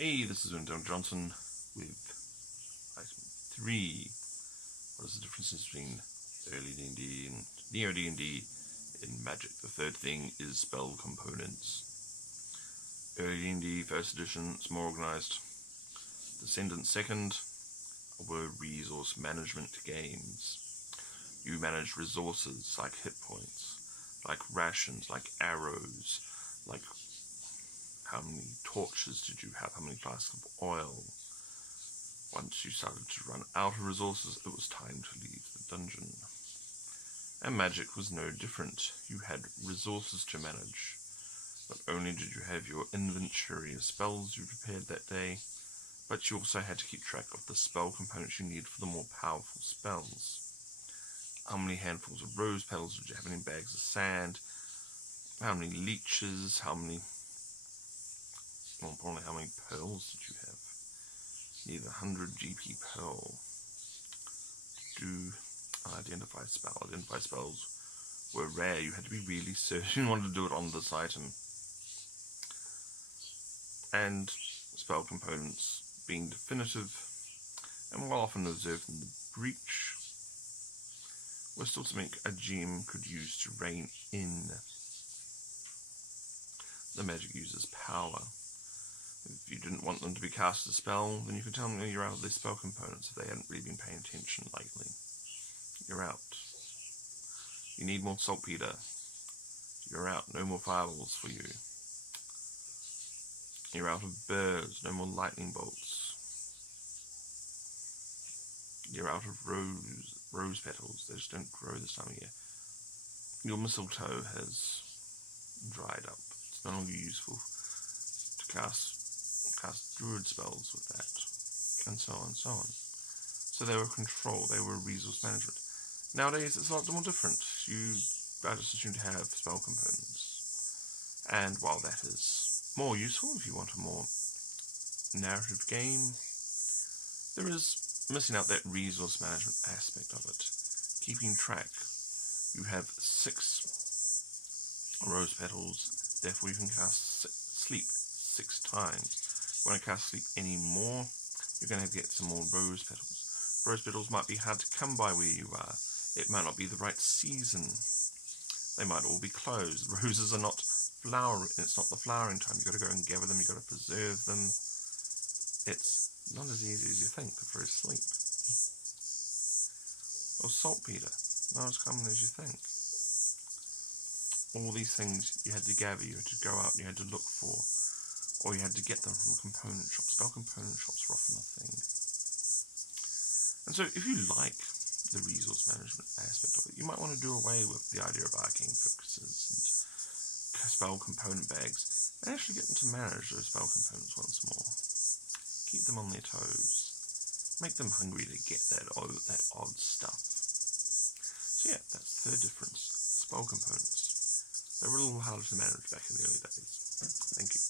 Hey, this is Dymock-Johnson with item 3. What is the difference between early D&D and neo D&D in Magic? The third thing is spell components. Early D&D, first edition, it's more organized. Descendant second were resource management games. You manage resources like hit points, like rations, like arrows, like how many torches did you have, how many flasks of oil. Once you started to run out of resources, it was time to leave the dungeon. And Magic was no different. You had resources to manage. Not only did you have your inventory of spells you prepared that day, but you also had to keep track of the spell components you need for the more powerful spells. How many handfuls of rose petals did you have in bags of sand? How many leeches? How many pearls did you have? Need 100 GP pearl to identify spell. Identify spells were rare. You had to be really certain you wanted to do it on this item. And spell components being definitive and more often observed in the breach were still something a GM could use to rein in the magic user's power. If you didn't want them to be cast as a spell, then you could tell them you're out of their spell components if they hadn't really been paying attention lately. You're out. You need more saltpeter. You're out. No more fireballs for you. You're out of burrs. No more lightning bolts. You're out of rose petals. They just don't grow this time of year. Your mistletoe has dried up. It's no longer useful to cast druid spells with that, and so on and so on. So they were control, they were resource management. Nowadays it's a lot more different. You are just assumed to have spell components, and while that is more useful if you want a more narrative game, there is missing out that resource management aspect of it. Keeping track. You have 6 rose petals, therefore you can cast sleep 6 times. If you want to cast sleep any more, you're going to get some more rose petals. Rose petals might be hard to come by where you are. It might not be the right season. They might all be closed. Roses are not flowering. It's not the flowering time. You've got to go and gather them. You've got to preserve them. It's not as easy as you think for sleep. Or saltpeter. Not as common as you think. All these things you had to gather. You had to go out and you had to look for. Or you had to get them from a component shop. Spell component shops were often a thing. And so if you like the resource management aspect of it, you might want to do away with the idea of arcane focuses and spell component bags and actually get them to manage those spell components once more. Keep them on their toes. Make them hungry to get that odd stuff. So yeah, that's the third difference. Spell components. They were a little harder to manage back in the early days. Thank you.